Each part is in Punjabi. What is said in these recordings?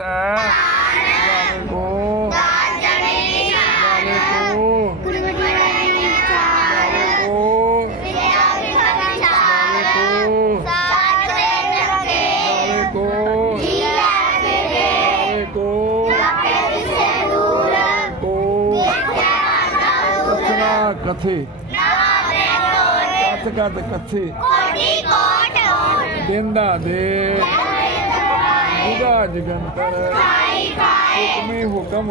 ਸੈ ਜਾਵੇ ਕੋ ਜਾਵੇ ਕੋ ਜਾਵੇ ਕੋ ਜਾਵੇ ਕੋ ਜਾਵੇ ਕੋ ਜਾਵੇ ਕੋ ਕੋ ਕਥਨਾ ਕਥੇ ਕਥ ਕਥ ਕਥੇ ਦਿੰਦਾ ਦੇ ਜੁਗਾ ਜਗੰਤਰ ਹੁਕਮੇ ਹੁਕਮ।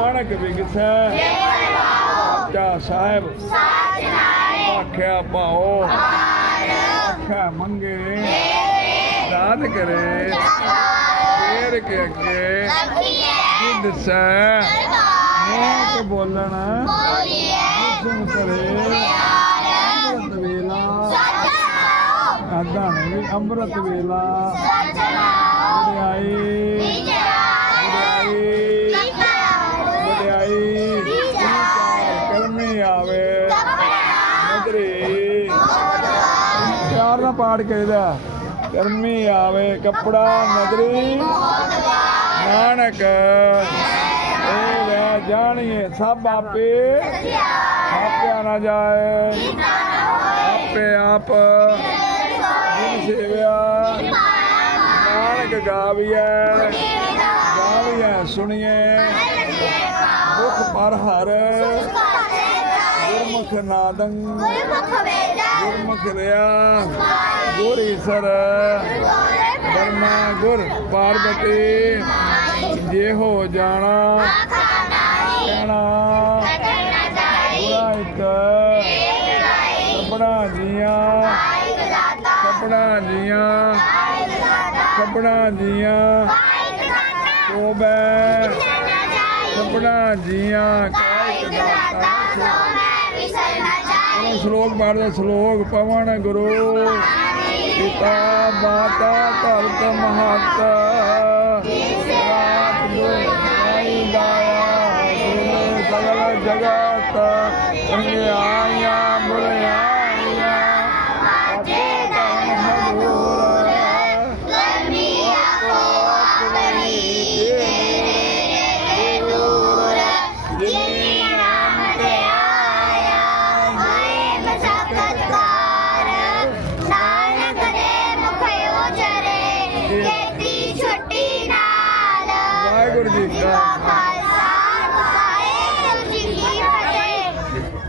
ਮਾਨਕ ਵਿਗਸੈ। ਜਾ ਸਾਹਿਬ। ਆਖਿਆ ਪਾਓ ਆਖਿਆ ਮੰਗੇ। ਦਾਤ ਕਰੇ। ਫੇਰ ਕੇ ਅੱਗੇ। ਕੀ ਦੱਸੈ ਮੂੰਹ ਤੇ ਬੋਲਣਾ ਸੁਣ ਕਰੇ ਅੰਮ੍ਰਿਤ ਵੇਲਾ ਆਦਾਂ ਨੇ ਵੀ ਅੰਮ੍ਰਿਤ ਵੇਲਾ। ਵਡਿਆਈ ਵਡਿਆਈ ਵਡਿਆਈ ਕਰਮੀ ਆਵੇ। ਨਦਰੀ ਪਿਆਰ ਨਾਲ ਪਾੜ ਕੇ ਇਹਦਾ ਕਰਮੀ ਆਵੇ, ਕੱਪੜਾ ਨਦਰੀ ਨਾਨਕ। ਇਹ ਲੈ ਜਾਣੀਏ ਸਭ ਆਪੇ। ਆਪਿਆ ਨਾ ਜਾਏ। ਆਪੇ ਆਪ। ਸੇਵਿਆ। ਨਾਨਕ ਗਾਵੀਐ। ਗਾਵੀਐ ਸੁਣੀਏ ਦੁਖ ਪਰ ਹਰ। ਗੁਰਮੁਖ ਨਾਦੰ। ਗੁਰਮੁਖ ਰਿਆ। ਗੁਰ ਈਸਰ ਬਰਮਾ ਗੁਰ ਪਾਰਵਤੀ ਜੇ ਹੋ ਜਾਣਾ। ਕਹਿਣਾ। ਗੁਰਾ ਇੱਕ। ਕਪੜਾ ਜੀਆਂ। ਕਪੜਾ ਜੀਆਂ ਕਪੜਾ ਜੀਆਂ ਤੋਬੈ ਕਪੜਾ ਜੀਆਂ ਕਹਿ ਸ਼ਲੋਕ ਪੜ੍ਹਦਾ ਸ਼ਲੋਕ, ਪਵਨ ਗੁਰੂ, ਪਿਤਾ, ਮਾਤਾ ਧਰਤ ਮਹਤ, ਰਾਤ ਦੋ ਦਾਇਆ ਸਗਲ ਜਗਤ ਅੰਗੇ 团结。